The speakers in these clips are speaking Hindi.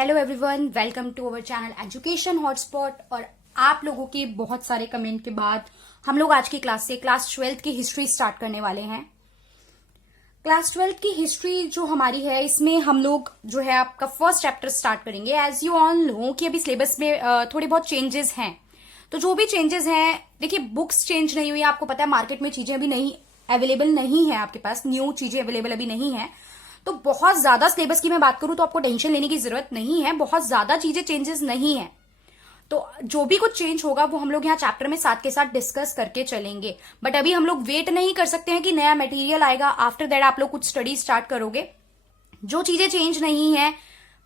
Hello everyone, welcome to our channel education hotspot. और आप लोगों के बहुत सारे कमेंट के बाद हम लोग आज की क्लास से क्लास 12th की हिस्ट्री स्टार्ट करने वाले हैं। क्लास 12th की हिस्ट्री जो हमारी है, इसमें हम लोग जो है आपका फर्स्ट चैप्टर स्टार्ट करेंगे। एज यू ऑल नो कि अभी सिलेबस में थोड़े बहुत चेंजेस हैं, तो जो भी चेंजेस हैं, देखिए बुक्स चेंज नहीं हुई, आपको पता है मार्केट में चीजें अभी नहीं अवेलेबल नहीं है, आपके पास न्यू चीजें अवेलेबल अभी नहीं है। तो बहुत ज्यादा सिलेबस की मैं बात करूं तो आपको टेंशन लेने की जरूरत नहीं है, बहुत ज्यादा चीजें चेंजेस नहीं है। तो जो भी कुछ चेंज होगा वो हम लोग यहाँ चैप्टर में साथ के साथ डिस्कस करके चलेंगे। बट अभी हम लोग वेट नहीं कर सकते हैं कि नया मटेरियल आएगा, आफ्टर दैट आप लोग कुछ स्टडी स्टार्ट करोगे। जो चीजें चेंज नहीं है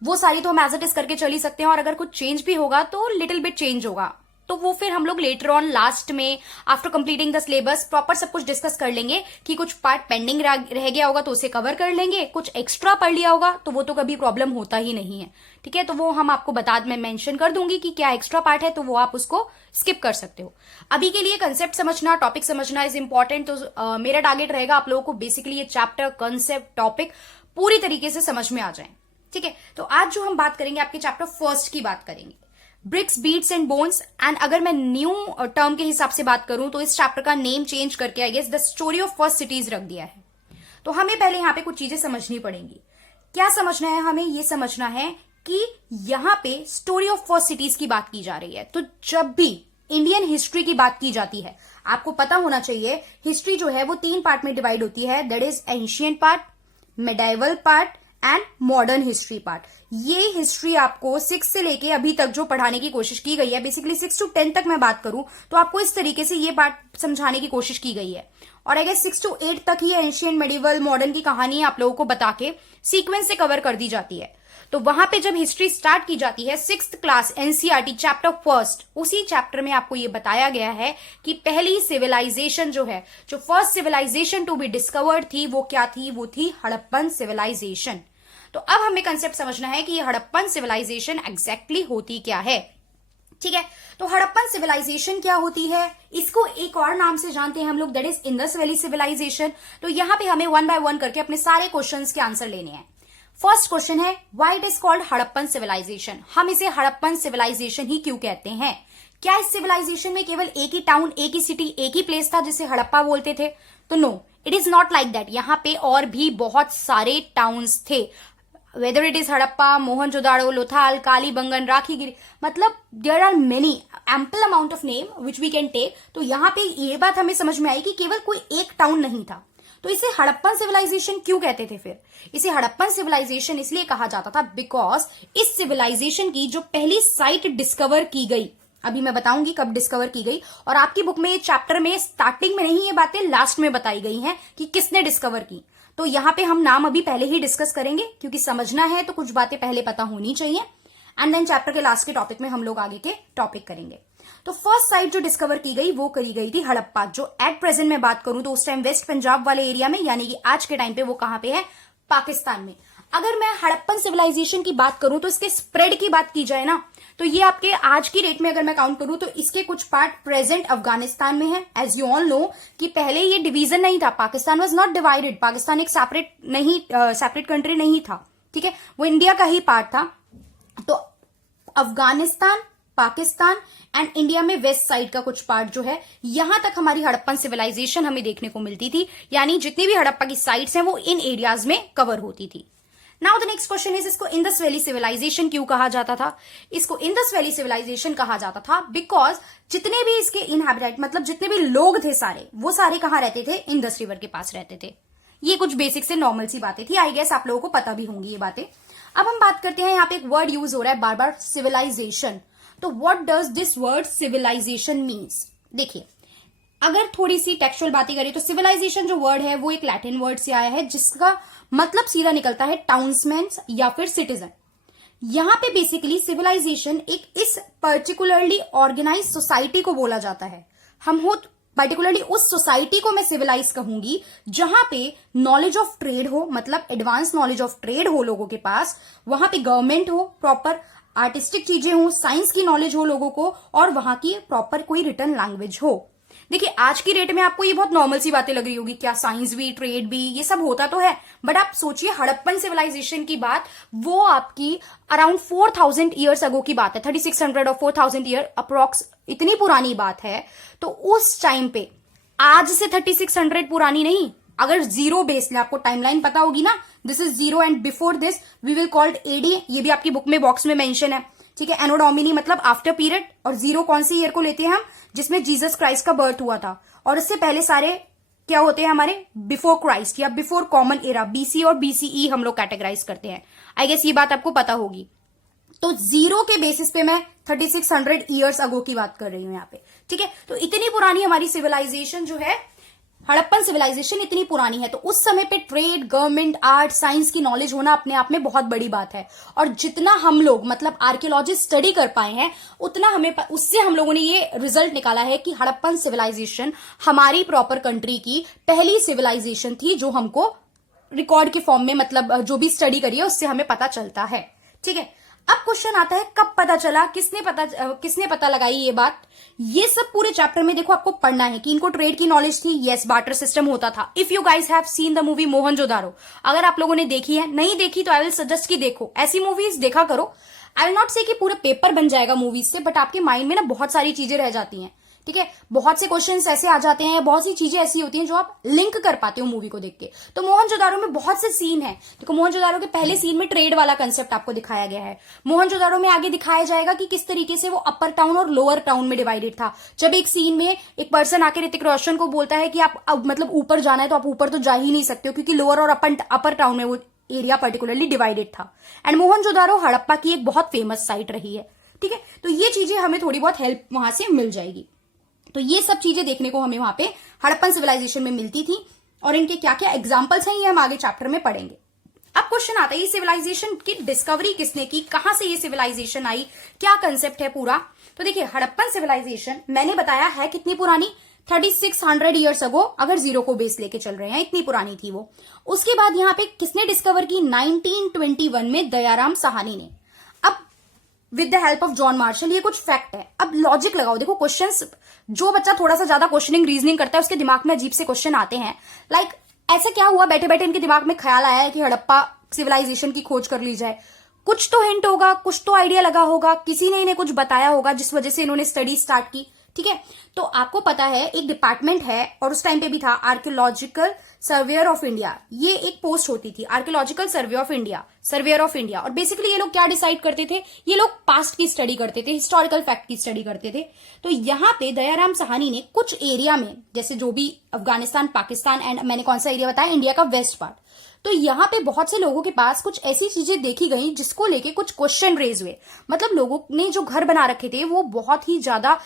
वो सारी तो हम एज इट इज करके चल ही सकते हैं, और अगर कुछ चेंज भी होगा तो लिटिल बिट चेंज होगा, तो वो फिर हम लोग लेटर ऑन लास्ट में after completing the syllabus proper सब कुछ डिस्कस कर लेंगे कि कुछ पार्ट पेंडिंग रह गया होगा तो उसे कवर कर लेंगे, कुछ एक्स्ट्रा पढ़ लिया होगा तो वो तो कभी प्रॉब्लम होता ही नहीं है। ठीक है, तो वो हम आपको मैं मेंशन कर दूंगी कि क्या एक्स्ट्रा पार्ट है, तो वो आप उसको स्किप कर सकते हो। अभी के लिए कंसेप्ट समझना, टॉपिक समझना इज इंपॉर्टेंट। तो मेरा टारगेट रहेगा आप लोगों को बेसिकली ये चैप्टर, कंसेप्ट, टॉपिक पूरी तरीके से समझ में आ जाए। ठीक है, तो आज जो हम बात करेंगे आपके चैप्टर फर्स्ट की बात करेंगे, bricks, beads and bones. And अगर मैं न्यू टर्म के हिसाब से बात करूं तो इस चैप्टर का नेम चेंज करके I guess the story of first cities रख दिया है। तो हमें पहले यहां पे कुछ चीजें समझनी पड़ेंगी। क्या समझना है हमें? ये समझना है कि यहां पे स्टोरी ऑफ फर्स्ट सिटीज की बात की जा रही है। तो जब भी इंडियन हिस्ट्री की बात की जाती है, आपको पता होना चाहिए हिस्ट्री जो है वो 3 पार्ट में डिवाइड होती है, that is ancient part, medieval part and modern history part. ये हिस्ट्री आपको 6 से लेके अभी तक जो पढ़ाने की कोशिश की गई है, बेसिकली 6 to 10 तक मैं बात करूं तो आपको इस तरीके से ये बात समझाने की कोशिश की गई है। और अगर 6 to 8 तक ही एंशियंट, मेडिवल, मॉडर्न की कहानी आप लोगों को बता के सीक्वेंस से कवर कर दी जाती है। तो वहां पे जब हिस्ट्री स्टार्ट की जाती है 6th class NCERT chapter first, उसी चैप्टर में आपको ये बताया गया है कि पहली सिविलाइजेशन जो है, जो first civilisation to be discovered थी, वो क्या थी? वो थी हड़प्पन सिविलाइजेशन। तो अब हमें कंसेप्ट समझना है कि ये हड़प्पन सिविलाइजेशन एग्जैक्टली होती क्या है। ठीक है, तो हड़प्पन सिविलाइजेशन क्या होती है, इसको एक और नाम से जानते हैं हम लोग, that is Indus valley civilisation. तो यहां पे हमें 1 by 1 करके अपने सारे क्वेश्चंस के आंसर लेने हैं। फर्स्ट क्वेश्चन है, why it is called Harappan civilisation? हम इसे हड़प्पन सिविलाइजेशन ही क्यों कहते हैं? क्या इस सिविलाइजेशन में केवल एक ही टाउन, एक ही सिटी, एक ही प्लेस था जिसे हड़प्पा बोलते थे? तो no, it is not like that. यहां पे और भी बहुत सारे टाउन्स थे, whether it is Harappa, Mohenjodaro, Lothal, Kalibangan, Rakhigarhi, मतलब there are many ample amount of name which we can take. तो यहां पे ये बात हमें समझ में आई कि केवल कोई एक टाउन नहीं था। तो इसे हड़प्पन सिविलाइजेशन क्यों कहते थे? फिर इसे हड़प्पन सिविलाइजेशन इसलिए कहा जाता था बिकॉज इस सिविलाइजेशन की जो पहली साइट डिस्कवर की गई, अभी मैं बताऊंगी कब डिस्कवर की गई, और आपकी बुक में चैप्टर में स्टार्टिंग में नहीं, ये बातें लास्ट में बताई गई हैं कि किसने डिस्कवर की। तो यहां पे हम नाम अभी पहले ही डिस्कस करेंगे, क्योंकि समझना है तो कुछ बातें पहले पता होनी चाहिए, एंड देन चैप्टर के लास्ट के टॉपिक में हम लोग आगे के टॉपिक करेंगे। तो फर्स्ट साइट जो डिस्कवर की गई वो करी गई थी हड़प्पा, जो एट प्रेजेंट में बात करूं तो उस टाइम वेस्ट पंजाब वाले एरिया में, यानी कि आज के टाइम पे वो कहां पे है? पाकिस्तान में। अगर मैं हड़प्पन सिविलाइजेशन की बात करूं तो इसके स्प्रेड की बात की जाए ना, तो ये आपके आज की डेट में अगर मैं काउंट करूं तो इसके कुछ पार्ट प्रेजेंट अफगानिस्तान में है। एज यू ऑल नो कि पहले ये डिवीजन नहीं था, Pakistan was not divided, Pakistan एक सेपरेट कंट्री नहीं था। ठीक है, वो इंडिया का ही पार्ट था। तो अफगानिस्तान, पाकिस्तान एंड इंडिया में वेस्ट साइड का कुछ पार्ट जो है, यहां तक हमारी हड़प्पन सिविलाइजेशन हमें देखने को मिलती थी, यानी जितनी भी हड़प्पा की साइट्स हैं वो इन एरियाज में कवर होती थी। Now the next question is, इसको इंडस वैली सिविलाइजेशन क्यों कहा जाता था? इसको इंडस वैली सिविलाइजेशन कहा जाता था बिकॉज जितने भी इसके इनहैबिटेंट, मतलब जितने भी लोग थे सारे, वो सारे कहां रहते थे? इंडस रिवर के पास रहते थे। ये कुछ बेसिक से नॉर्मल सी बातें थी, आई गेस आप लोगों को पता भी होंगी ये बातें। अब हम बात करते हैं, यहाँ पे एक वर्ड यूज हो रहा है बार बार, सिविलाइजेशन। तो what does this word civilisation means? देखिए, अगर थोड़ी सी टेक्सचुअल बातें करें तो सिविलाइजेशन जो वर्ड है वो एक लैटिन वर्ड से आया है, जिसका मतलब सीधा निकलता है टाउन्समैन या फिर सिटीजन। यहां पे बेसिकली सिविलाइजेशन एक इस पर्टिकुलरली ऑर्गेनाइज सोसाइटी को बोला जाता है। हम हो पर्टिकुलरली उस सोसाइटी को मैं सिविलाइज कहूंगी जहां पे नॉलेज ऑफ ट्रेड हो, मतलब एडवांस नॉलेज ऑफ ट्रेड हो लोगों के पास, वहां पे गवर्नमेंट हो, प्रॉपर आर्टिस्टिक चीजें हो, साइंस की नॉलेज हो लोगों को, और वहां की प्रॉपर कोई रिटर्न लैंग्वेज हो। देखिए आज की डेट में आपको ये बहुत नॉर्मल सी बातें लग रही होगी, क्या साइंस भी, ट्रेड भी, ये सब होता तो है, बट आप सोचिए हड़प्पन सिविलाइजेशन की बात, वो आपकी अराउंड 4000 ईयर्स अगो की बात है, 3600 और 4000 ईयर अप्रोक्स, इतनी पुरानी बात है। तो उस टाइम पे आज से 3600 पुरानी नहीं, अगर जीरो बेस में आपको टाइमलाइन पता होगी ना, this is zero and before this we will called AD, ये भी आपकी बुक में बॉक्स में मेंशन है, ठीक है। एनो डोमिनी मतलब आफ्टर पीरियड, और जीरो कौन सी ईयर को लेते हैं हम, जिसमें जीसस क्राइस्ट का बर्थ हुआ था, और इससे पहले सारे क्या होते हैं हमारे, बिफोर क्राइस्ट या बिफोर कॉमन एरा, बीसी और बीसीई हम लोग कैटेगराइज करते हैं। आई गेस ये बात आपको पता होगी। तो जीरो के बेसिस पे मैं 3600 ईयर्स अगो की बात कर रही हूं यहाँ पे, ठीक है। तो इतनी पुरानी हमारी सिविलाइजेशन जो है, हड़प्पन सिविलाइजेशन इतनी पुरानी है। तो उस समय पे ट्रेड, गवर्नमेंट, आर्ट, साइंस की नॉलेज होना अपने आप में बहुत बड़ी बात है, और जितना हम लोग मतलब आर्कियोलॉजिस्ट स्टडी कर पाए हैं, उतना हमें उससे हम लोगों ने ये रिजल्ट निकाला है कि हड़प्पन सिविलाइजेशन हमारी प्रॉपर कंट्री की पहली सिविलाइजेशन थी, जो हमको रिकॉर्ड के फॉर्म में मतलब जो भी स्टडी करी है उससे हमें पता चलता है, ठीक है। अब क्वेश्चन आता है कब पता चला, किसने पता लगाई ये बात। ये सब पूरे चैप्टर में देखो आपको पढ़ना है कि इनको ट्रेड की नॉलेज थी, यस, बार्टर सिस्टम होता था। If you guys have seen the movie Mohenjodaro, अगर आप लोगों ने देखी है, नहीं देखी तो आई विल सजेस्ट कि देखो, ऐसी मूवीज देखा करो। आई विल नॉट से कि पूरे पेपर बन जाएगा मूवीज से, बट आपके माइंड में ना बहुत सारी चीजें रह जाती हैं, ठीक है। बहुत से क्वेश्चंस ऐसे आ जाते हैं, बहुत सी चीजें ऐसी होती हैं जो आप लिंक कर पाते हो मूवी को देख के। तो मोहनजोदारो में बहुत से सीन है, देखो मोहनजोदारो के पहले सीन में ट्रेड वाला कंसेप्ट आपको दिखाया गया है। मोहनजोदारो में आगे दिखाया जाएगा कि किस तरीके से वो अपर टाउन और लोअर टाउन में डिवाइडेड था। जब एक सीन में एक पर्सन आके ऋतिक रोशन को बोलता है कि आप मतलब ऊपर जाना है तो आप ऊपर तो जा ही नहीं सकते हो, क्योंकि लोअर और अपर टाउन में वो एरिया पर्टिकुलरली डिवाइडेड था। एंड मोहनजोदारो हड़प्पा की एक बहुत फेमस साइट रही है, ठीक है। तो ये चीजें हमें थोड़ी बहुत हेल्प वहां से मिल जाएगी। तो ये सब चीजें देखने को हमें वहां पे हड़प्पन सिविलाइजेशन में मिलती थी, और इनके क्या क्या एग्जाम्पल्स हैं ये हम आगे चैप्टर में पढ़ेंगे। अब क्वेश्चन आता है ये सिविलाइजेशन की डिस्कवरी किसने की, कहां से ये सिविलाइजेशन आई, क्या कंसेप्ट है पूरा। तो देखिए हड़प्पन सिविलाइजेशन मैंने बताया है कितनी पुरानी, 3600 ईयर्स अगो, अगर जीरो को बेस लेके चल रहे हैं, इतनी पुरानी थी वो। उसके बाद यहाँ पे किसने डिस्कवर की, 1921 में दयाराम साहनी ने, अब with the help of John Marshall. ये कुछ फैक्ट है। अब लॉजिक लगाओ, देखो क्वेश्चंस, जो बच्चा थोड़ा सा ज्यादा क्वेश्चनिंग रीजनिंग करता है उसके दिमाग में अजीब से क्वेश्चन आते हैं, लाइक ऐसा क्या हुआ, बैठे बैठे इनके दिमाग में ख्याल आया है कि हड़प्पा सिविलाइजेशन की खोज कर ली जाए। कुछ तो हिंट होगा, कुछ तो आइडिया लगा होगा, किसी ने इन्हें कुछ बताया होगा जिस वजह से इन्होंने स्टडी स्टार्ट की, ठीक है। तो आपको पता है एक डिपार्टमेंट है, और उस टाइम पे भी था, आर्कियोलॉजिकल सर्वेयर ऑफ इंडिया। ये एक पोस्ट होती थी, आर्कियोलॉजिकल सर्वेयर ऑफ इंडिया। और बेसिकली ये लोग क्या डिसाइड करते थे, ये लोग पास्ट की स्टडी करते थे, हिस्टोरिकल फैक्ट की स्टडी करते थे। तो यहाँ पे दयाराम साहनी ने कुछ एरिया में, जैसे जो भी अफगानिस्तान, पाकिस्तान एंड मैंने कौन सा एरिया बताया, इंडिया का वेस्ट पार्ट, तो यहाँ पे बहुत से लोगों के पास कुछ ऐसी चीजें देखी गई जिसको लेके कुछ क्वेश्चन रेज हुए। मतलब लोगों ने जो घर बना रखे थे वो बहुत ही ज्यादा,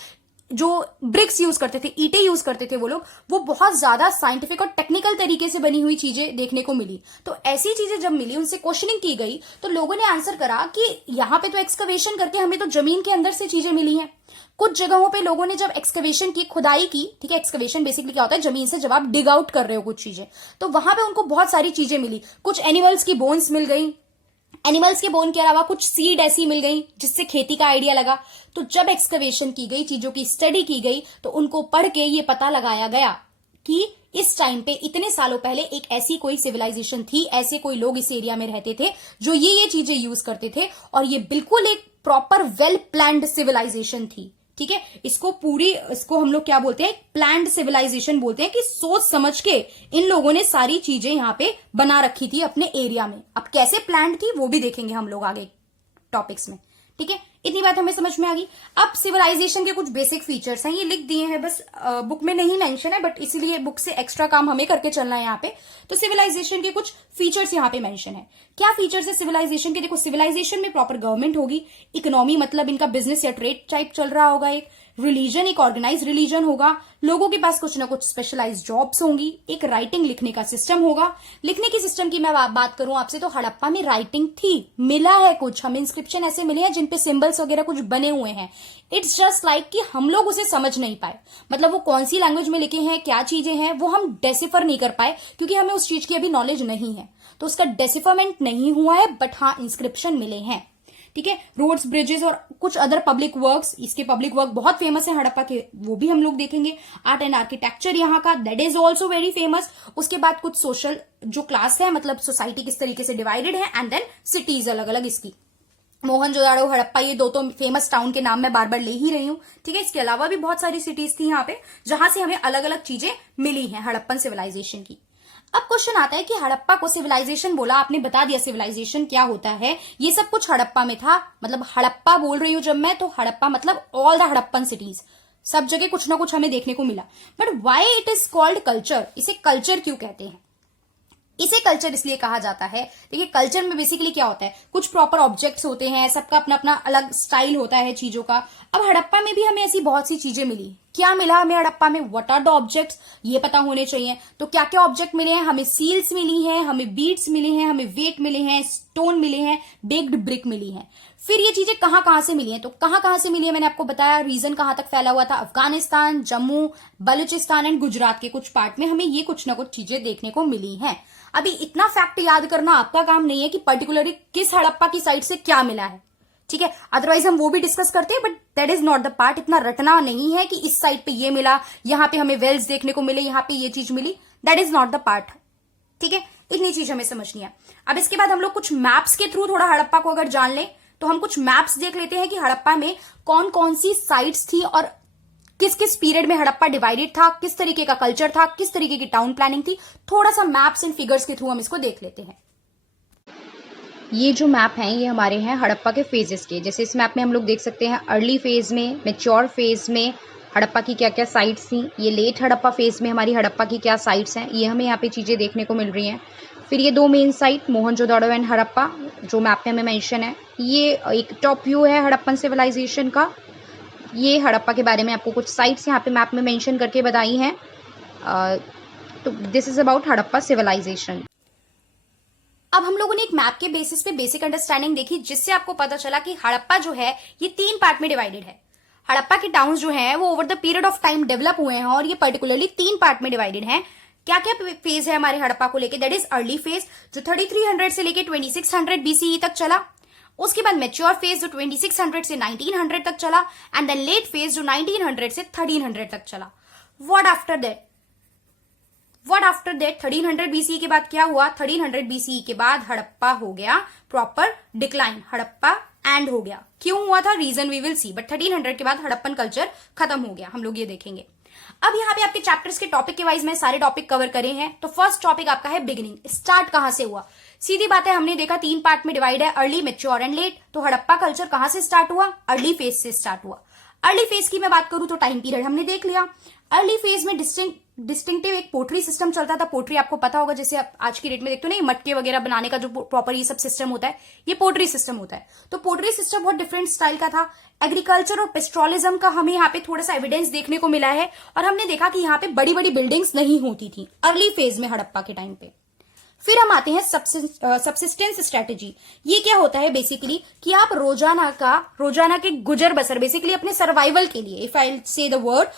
जो ब्रिक्स यूज करते थे, ईंटें यूज करते थे वो लोग, वो बहुत ज्यादा साइंटिफिक और टेक्निकल तरीके से बनी हुई चीजें देखने को मिली। तो ऐसी चीजें जब मिली, उनसे क्वेश्चनिंग की गई, तो लोगों ने आंसर करा कि यहाँ पे तो एक्सकवेशन करके हमें तो जमीन के अंदर से चीजें मिली हैं। कुछ जगहों पे लोगों ने जब एक्सकवेशन की, खुदाई की, ठीक है, एक्सकवेशन बेसिकली क्या होता है, जमीन से जब आप डिग आउट कर रहे हो कुछ चीजें, तो वहां पे उनको बहुत सारी चीजें मिली। कुछ एनिमल्स की बोन्स मिल गई, एनिमल्स के बोन के अलावा कुछ सीड ऐसी मिल गई जिससे खेती का आइडिया लगा। तो जब एक्सकवेशन की गई, चीजों की स्टडी की गई, तो उनको पढ़ के ये पता लगाया गया कि इस टाइम पे इतने सालों पहले एक ऐसी कोई सिविलाइजेशन थी, ऐसे कोई लोग इस एरिया में रहते थे जो ये चीजें यूज करते थे, और ये बिल्कुल एक प्रॉपर वेल प्लान्ड सिविलाइजेशन थी, ठीक है। इसको हम लोग क्या बोलते हैं, प्लान्ड सिविलाइजेशन बोलते हैं, कि सोच समझ के इन लोगों ने सारी चीजें यहाँ पे बना रखी थी अपने एरिया में। अब कैसे प्लान्ड थी वो भी देखेंगे हम लोग आगे टॉपिक्स में, ठीक है। इतनी बात हमें समझ में आ गई। अब सिविलाइजेशन के कुछ बेसिक फीचर्स हैं, ये लिख दिए हैं, बस बुक में नहीं मेंशन है, बट इसीलिए बुक से एक्स्ट्रा काम हमें करके चलना है यहाँ पे। तो सिविलाइजेशन के कुछ फीचर्स यहाँ पे मेंशन है। क्या फीचर्स है सिविलाइजेशन के, देखो सिविलाइजेशन में प्रॉपर गवर्नमेंट होगी, इकोनॉमी मतलब इनका बिजनेस या ट्रेड टाइप चल रहा होगा, एक रिलीजन, एक ऑर्गेनाइज रिलीजन होगा, लोगों के पास कुछ ना कुछ स्पेशलाइज जॉब्स होंगी, एक राइटिंग लिखने का सिस्टम होगा। लिखने की सिस्टम की मैं बात करूं आपसे, तो हड़प्पा में राइटिंग थी, मिला है कुछ, हमें इंस्क्रिप्शन ऐसे मिले हैं जिनपे सिंबल्स वगैरह कुछ बने हुए हैं। इट्स जस्ट लाइक कि हम लोग उसे समझ नहीं पाए, मतलब वो कौन सी लैंग्वेज में लिखे हैं, क्या चीजें हैं, वो हम डेसिफर नहीं कर पाए, क्योंकि हमें उस चीज की अभी नॉलेज नहीं है, तो उसका डेसिफरमेंट नहीं हुआ है, बट हाँ इंस्क्रिप्शन मिले हैं। ठीक है। रोड्स, ब्रिजेस और कुछ अदर पब्लिक वर्क्स, इसके पब्लिक वर्क बहुत फेमस है हड़प्पा के, वो भी हम लोग देखेंगे। आर्ट एंड आर्किटेक्चर यहाँ का, that is also very famous. उसके बाद कुछ सोशल जो क्लास है, मतलब सोसाइटी किस तरीके से डिवाइडेड है, एंड देन सिटीज अलग अलग इसकी। मोहनजोदाड़ो, हड़प्पा, ये दो तो फेमस टाउन के नाम मैं बार बार ले ही रही हूं, ठीक है। इसके अलावा भी बहुत सारी सिटीज थी यहाँ पे जहां से हमें अलग अलग चीजें मिली हैं हड़प्पन सिविलाइजेशन की। अब क्वेश्चन आता है कि हड़प्पा को सिविलाइजेशन बोला, आपने बता दिया सिविलाइजेशन क्या होता है, ये सब कुछ हड़प्पा में था। मतलब हड़प्पा बोल रही हूं जब मैं, तो हड़प्पा मतलब ऑल द हड़प्पन सिटीज, सब जगह कुछ ना कुछ हमें देखने को मिला। But why it is called culture, इसे कल्चर क्यों कहते हैं? इसे कल्चर इसलिए कहा जाता है, देखिए कल्चर में बेसिकली क्या होता है, कुछ प्रॉपर ऑब्जेक्ट्स होते हैं, सबका अपना अपना अलग स्टाइल होता है चीजों का। अब हड़प्पा में भी हमें ऐसी बहुत सी चीजें मिली। क्या मिला हमें हड़प्पा में? व्हाट आर द ऑब्जेक्ट्स, ये पता होने चाहिए। तो क्या क्या ऑब्जेक्ट मिले हैं हमें? सील्स मिली हैं, हमें बीड्स मिले हैं, हमें वेट मिले हैं, स्टोन मिले हैं, बेक्ड ब्रिक मिली है। फिर ये चीजें कहां कहां से मिली हैं? तो कहां कहां से मिली है मैंने आपको बताया, रीजन कहां तक फैला हुआ था, अफगानिस्तान, जम्मू, बलूचिस्तान एंड गुजरात के कुछ पार्ट में हमें ये कुछ ना कुछ चीजें देखने को मिली हैं। अभी इतना फैक्ट याद करना आपका काम नहीं है कि पर्टिकुलरली किस हड़प्पा की साइड से क्या मिला है, ठीक है। अदरवाइज हम वो भी डिस्कस करते हैं, but that is not the part. इतना रटना नहीं है कि इस साइड पे ये मिला, यहां पे हमें वेल्स देखने को मिले, यहां पे ये चीज मिली, that is not the part, ठीक है। इतनी चीज हमें समझनी है। अब इसके बाद हम लोग कुछ मैप्स के थ्रू थोड़ा हड़प्पा को अगर जान ले, तो हम कुछ मैप्स देख लेते हैं कि हड़प्पा में कौन कौन सी साइट्स थी और किस किस पीरियड में हड़प्पा डिवाइडेड था, किस तरीके का कल्चर था, किस तरीके की टाउन प्लानिंग थी। थोड़ा सा मैप्स एंड फिगर्स के थ्रू हम इसको देख लेते हैं। ये जो मैप हैं ये हमारे हैं हड़प्पा के फेजेस के। जैसे इस मैप में हम लोग देख सकते हैं अर्ली फेज में, मैच्योर फेज में हड़प्पा की क्या क्या साइट्स थी। ये लेट हड़प्पा फेज में हमारी हड़प्पा की क्या साइट्स हैं, ये हमें यहाँ पे चीज़ें देखने को मिल रही हैं। फिर ये दो main site Mohenjodaro and Harappa जो मैप में हमें मेंशन है, ये एक टॉप व्यू है हड़प्पन सिविलाइजेशन का। ये हड़प्पा के बारे में आपको कुछ साइट्स यहाँ पे मैप में मेंशन करके बताई हैं। तो this is about Harappa civilisation. अब हम लोगों ने एक मैप के बेसिस पे बेसिक अंडरस्टैंडिंग देखी, जिससे आपको पता चला कि हड़प्पा जो है ये 3 पार्ट में डिवाइडेड है। हड़प्पा के टाउन्स जो हैं वो over the period of time develop हुए हैं और ये पर्टिकुलरली 3 पार्ट में डिवाइडेड हैं। क्या क्या फेज है हमारे हड़प्पा को लेके? दैट इज अर्ली फेज जो 3300 से लेके 2600 बीसीई तक चला। उसके बाद मैच्योर फेज जो 2600 से 1900 तक चला, एंड देन लेट फेज जो 1900 से 1300 तक चला। व्हाट आफ्टर दैट 1300 बीसीई के बाद क्या हुआ? 1300 बीसीई के बाद हड़प्पा हो गया प्रॉपर डिक्लाइन, हड़प्पा एंड हो गया। क्यों हुआ था? Reason we will see, but 1300 के बाद हड़प्पन कल्चर खत्म हो गया, हम लोग ये देखेंगे। अब यहाँ पे आपके चैप्टर्स के टॉपिक के वाइज में सारे टॉपिक कवर करे हैं। तो फर्स्ट टॉपिक आपका है बिगिनिंग, स्टार्ट कहां से हुआ। सीधी बात है, हमने देखा 3 पार्ट में डिवाइड है, अर्ली, मैच्योर एंड लेट। तो हड़प्पा कल्चर कहां से स्टार्ट हुआ? अर्ली फेज से स्टार्ट हुआ। अर्ली फेज की मैं बात करूं तो टाइम पीरियड हमने देख लिया। अर्ली फेज में डिस्टिंक्टिव एक पोट्री सिस्टम चलता था। पोट्री आपको पता होगा, जैसे आप आज की डेट में देखते हो ना, मटके वगैरह बनाने का जो प्रॉपर ये सब सिस्टम होता है, ये पोट्री सिस्टम होता है। तो पोट्री सिस्टम बहुत डिफरेंट स्टाइल का था। एग्रीकल्चर और पेस्ट्रोलिज्म का हमें यहाँ पे थोड़ा सा एविडेंस देखने को मिला है, और हमने देखा कि यहाँ पे बड़ी बड़ी बिल्डिंग्स नहीं होती थी अर्ली फेज में हड़प्पा के टाइम पे। फिर हम आते हैं सबसिस्टेंस स्ट्रेटेजी। ये क्या होता है बेसिकली कि आप रोजाना के गुजर बसर, बेसिकली अपने सर्वाइवल के लिए, इफ आई से द वर्ड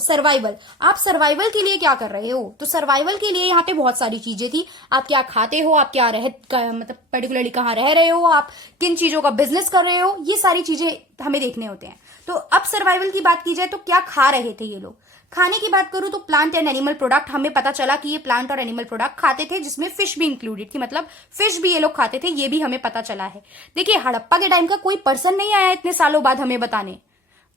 सर्वाइवल, आप सर्वाइवल के लिए क्या कर रहे हो? तो सर्वाइवल के लिए यहाँ पे बहुत सारी चीजें थी। आप क्या खाते हो, आप क्या मतलब पर्टिकुलरली कहाँ रह रहे हो, आप किन चीजों का बिजनेस कर रहे हो, ये सारी चीजें हमें देखने होते हैं। तो अब सर्वाइवल की बात की जाए तो क्या खा रहे थे ये लोग? खाने की बात करूं तो प्लांट एंड एनिमल प्रोडक्ट, हमें पता चला कि ये प्लांट और एनिमल प्रोडक्ट खाते थे, जिसमें फिश भी इंक्लूडेड थी, मतलब फिश भी ये लोग खाते थे, ये भी हमें पता चला है। देखिए हड़प्पा के टाइम का कोई पर्सन नहीं आया इतने सालों बाद हमें बताने।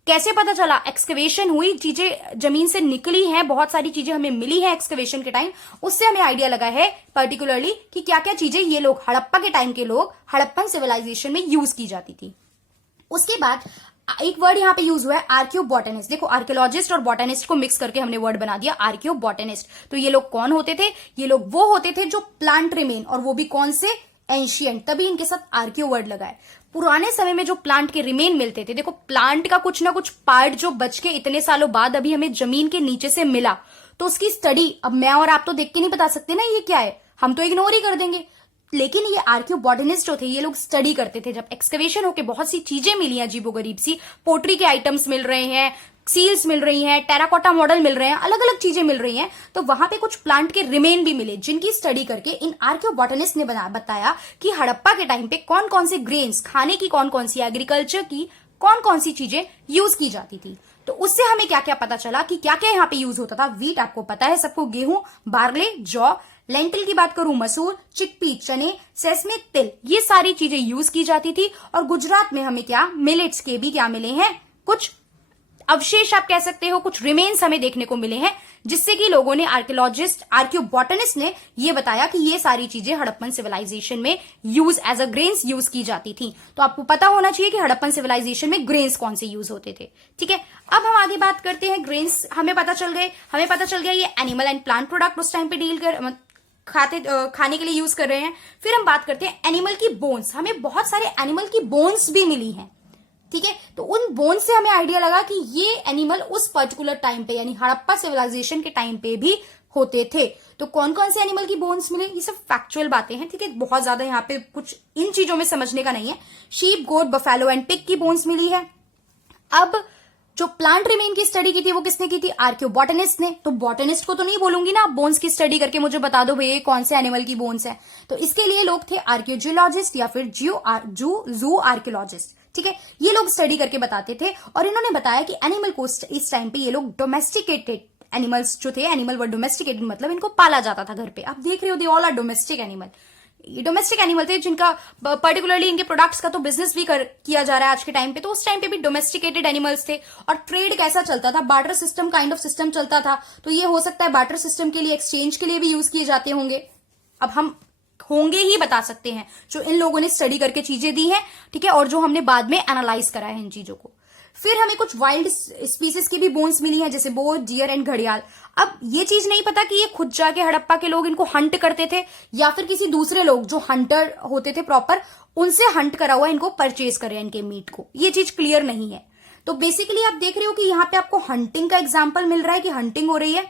कैसे पता चला? एक्सकवेशन हुई, चीजें जमीन से निकली हैं, बहुत सारी चीजें हमें मिली है एक्सकवेशन के टाइम, उससे हमें आइडिया लगा है पर्टिकुलरली कि क्या क्या चीजें ये लोग हड़प्पा के टाइम के लोग हड़प्पन सिविलाइजेशन में यूज की जाती थी। उसके बाद एक वर्ड यहाँ पे यूज हुआ है आर्कियो बॉटनिस्ट। देखो आर्कियोलॉजिस्ट और बॉटनिस्ट को मिक्स करके हमने वर्ड बना दिया आर्कियो बॉटनिस्ट। तो ये लोग कौन होते थे? ये लोग वो होते थे जो प्लांट रिमेन, और वो भी कौन से? एंशियंट, तभी इनके साथ आर्कियो वर्ड लगा है। पुराने समय में जो प्लांट के रिमेन मिलते थे, देखो प्लांट का कुछ ना कुछ पार्ट जो बच के इतने सालों बाद अभी हमें जमीन के नीचे से मिला, तो उसकी स्टडी अब मैं और आप तो देख के नहीं बता सकते ना ये क्या है, हम तो इग्नोर ही कर देंगे। लेकिन ये आर्कियोबॉटनिस्ट जो थे ये लोग स्टडी करते थे। जब एक्सकवेशन होके बहुत सी चीजें मिली, अजीबोगरीब सी पोट्री के आइटम्स मिल रहे हैं, सील्स मिल रही हैं, टेराकोटा मॉडल मिल रहे हैं, अलग अलग चीजें मिल रही हैं। तो वहां पे कुछ प्लांट के रिमेन भी मिले, जिनकी स्टडी करके इन आर्कियोबॉटनिस्ट ने बताया कि हड़प्पा के टाइम पे कौन कौन से ग्रेन्स, खाने की कौन कौन सी, एग्रीकल्चर की कौन कौन सी चीजें यूज की जाती थी। तो उससे हमें क्या क्या पता चला कि क्या क्या यहाँ पे यूज होता था। वीट आपको पता है सबको, गेहूं, बार्ले, जौ, लेंटिल की बात करूं मसूर, चिकपी, चने, सेसमे, तिल, ये सारी चीजें यूज की जाती थी। और गुजरात में हमें क्या मिलेट्स के भी क्या मिले हैं, कुछ अवशेष आप कह सकते हो, कुछ रिमेन्स हमें देखने को मिले हैं, जिससे कि लोगों ने, आर्कियोलॉजिस्ट, आर्कियोबॉटनिस्ट ने ये बताया कि ये सारी चीजें हड़प्पन सिविलाइजेशन में use as a grains use की जाती थी। तो आपको पता होना चाहिए कि हड़प्पन सिविलाइजेशन में ग्रेन्स कौन से यूज होते थे। ठीक है, अब हम आगे बात करते हैं। ग्रेन्स हमें पता चल गया ये एनिमल एंड प्लांट प्रोडक्ट उस टाइम पे डील कर खाने के लिए यूज कर रहे हैं। फिर हम बात करते हैं एनिमल की बोन्स। हमें बहुत सारे एनिमल की बोन्स भी मिली हैं। ठीक है, तो उन बोन्स से हमें आइडिया लगा कि ये एनिमल उस पर्टिकुलर टाइम पे यानी हड़प्पा सिविलाइजेशन के टाइम पे भी होते थे। तो कौन कौन से एनिमल की बोन्स मिले, ये सब फैक्चुअल बातें हैं। ठीक है, बहुत ज्यादा यहाँ पे कुछ इन चीजों में समझने का नहीं है। Sheep, goat, buffalo and pig की बोन्स मिली है। अब जो प्लांट रिमेन की स्टडी की थी वो किसने की थी, आर्कियोबॉटनिस्ट ने। तो बॉटनिस्ट को तो नहीं बोलूंगी ना, बोन्स की स्टडी करके मुझे बता दो भैया कौन से एनिमल की बोन्स है। तो इसके लिए लोग थे आर्कियोजियोलॉजिस्ट या फिर जू आर्कियोलॉजिस्ट। ठीक है, ये लोग स्टडी करके बताते थे और इन्होंने बताया कि एनिमल को इस टाइम पे ये लोग डोमेस्टिकेटेड एनिमल्स जो थे, एनिमल वर डोमेस्टिकेटेड मतलब इनको पाला जाता था घर पे। आप देख रहे हो, they all are domestic animal. ये डोमेस्टिक एनिमल थे जिनका पर्टिकुलरली इनके प्रोडक्ट्स का तो बिजनेस भी किया जा रहा है आज के टाइम पे। तो उस टाइम पे भी डोमेस्टिकेटेड एनिमल्स थे। और ट्रेड कैसा चलता था, barter system kind of system चलता था। तो ये हो सकता है बार्टर सिस्टम के लिए, एक्सचेंज के लिए भी यूज किए जाते होंगे। अब हम होंगे ही बता सकते हैं जो इन लोगों ने स्टडी करके चीजें दी हैं। ठीक है, और जो हमने बाद में एनालाइज करा है इन चीजों को। फिर हमें कुछ वाइल्ड स्पीसीज की भी बोन्स मिली हैं, जैसे बोर, डियर एंड घड़ियाल। अब ये चीज नहीं पता कि ये खुद जाके हड़प्पा के लोग इनको हंट करते थे या फिर किसी दूसरे लोग जो हंटर होते थे प्रॉपर, उनसे हंट करा हुआ इनको परचेज करे इनके मीट को। ये चीज क्लियर नहीं है। तो बेसिकली आप देख रहे हो कि यहाँ पे आपको हंटिंग का एग्जाम्पल मिल रहा है कि हंटिंग हो रही है,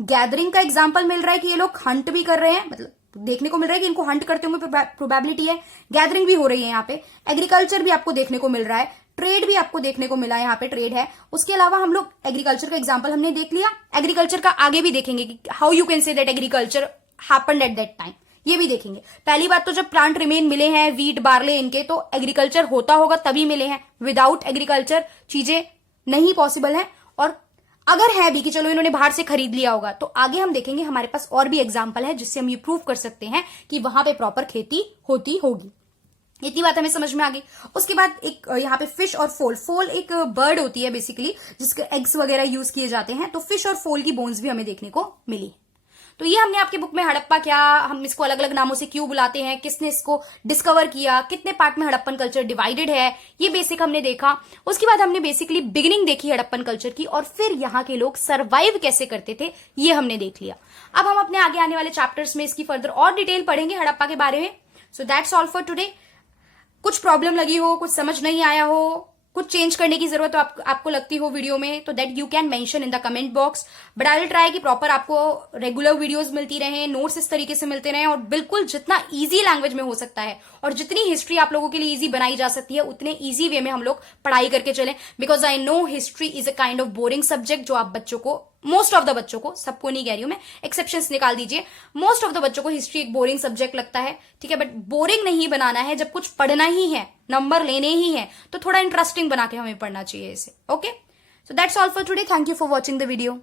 गैदरिंग का एग्जाम्पल मिल रहा है कि ये लोग हंट भी कर रहे हैं, मतलब देखने को मिल रहा है कि इनको हंट करते होंगे, प्रोबेबिलिटी है। गैदरिंग भी हो रही है यहाँ पे। एग्रीकल्चर भी आपको देखने को मिल रहा है। ट्रेड भी आपको देखने को मिला है, यहाँ पे ट्रेड है। उसके अलावा हम लोग एग्रीकल्चर का एग्जांपल हमने देख लिया, एग्रीकल्चर का आगे भी देखेंगे कि how you can say that agriculture happened at that time, ये भी देखेंगे। पहली बात तो जब प्लांट रिमेन मिले हैं, वीट, बार्ले इनके, तो एग्रीकल्चर होता होगा तभी मिले हैं। विदाउट एग्रीकल्चर चीजें नहीं पॉसिबल है। और अगर है भी कि चलो इन्होंने बाहर से खरीद लिया होगा, तो आगे हम देखेंगे हमारे पास और भी एग्जाम्पल है जिससे हम ये प्रूव कर सकते हैं कि वहां पे प्रॉपर खेती होती होगी। इतनी बात हमें समझ में आ गई। उसके बाद एक यहाँ पे फिश और फोल एक बर्ड होती है बेसिकली, जिसके एग्स वगैरह यूज किए जाते हैं। तो फिश और फोल की बोन्स भी हमें देखने को मिली। तो ये हमने आपके बुक में हड़प्पा क्या, हम इसको अलग अलग नामों से क्यों बुलाते हैं, किसने इसको डिस्कवर किया, कितने पार्ट में हड़प्पन कल्चर डिवाइडेड है, ये बेसिक हमने देखा। उसके बाद हमने बेसिकली बिगिनिंग देखी हड़प्पन कल्चर की, और फिर यहाँ के लोग सर्वाइव कैसे करते थे ये हमने देख लिया। अब हम अपने आगे आने वाले चैप्टर्स में इसकी फर्दर और डिटेल पढ़ेंगे हड़प्पा के बारे में। So that's all for today. कुछ प्रॉब्लम लगी हो, कुछ समझ नहीं आया हो, कुछ चेंज करने की जरूरत आपको लगती हो वीडियो में, तो that you can mention in the comment box. But I will try कि प्रॉपर आपको रेगुलर वीडियोस मिलती रहें, नोट्स इस तरीके से मिलते रहें, और बिल्कुल जितना इजी लैंग्वेज में हो सकता है और जितनी हिस्ट्री आप लोगों के लिए इजी बनाई जा सकती है उतने इजी वे में हम लोग पढ़ाई करके चलें। Because I know history is a kind of boring subject जो आप बच्चों को, मोस्ट ऑफ द बच्चों को, सबको नहीं कह रही हूं मैं, एक्सेप्शंस निकाल दीजिए, मोस्ट ऑफ द बच्चों को हिस्ट्री एक बोरिंग सब्जेक्ट लगता है। ठीक है, बट बोरिंग नहीं बनाना है। जब कुछ पढ़ना ही है, नंबर लेने ही है, तो थोड़ा इंटरेस्टिंग बना के हमें पढ़ना चाहिए इसे। Okay, so that's all for today. Thank you for watching the video.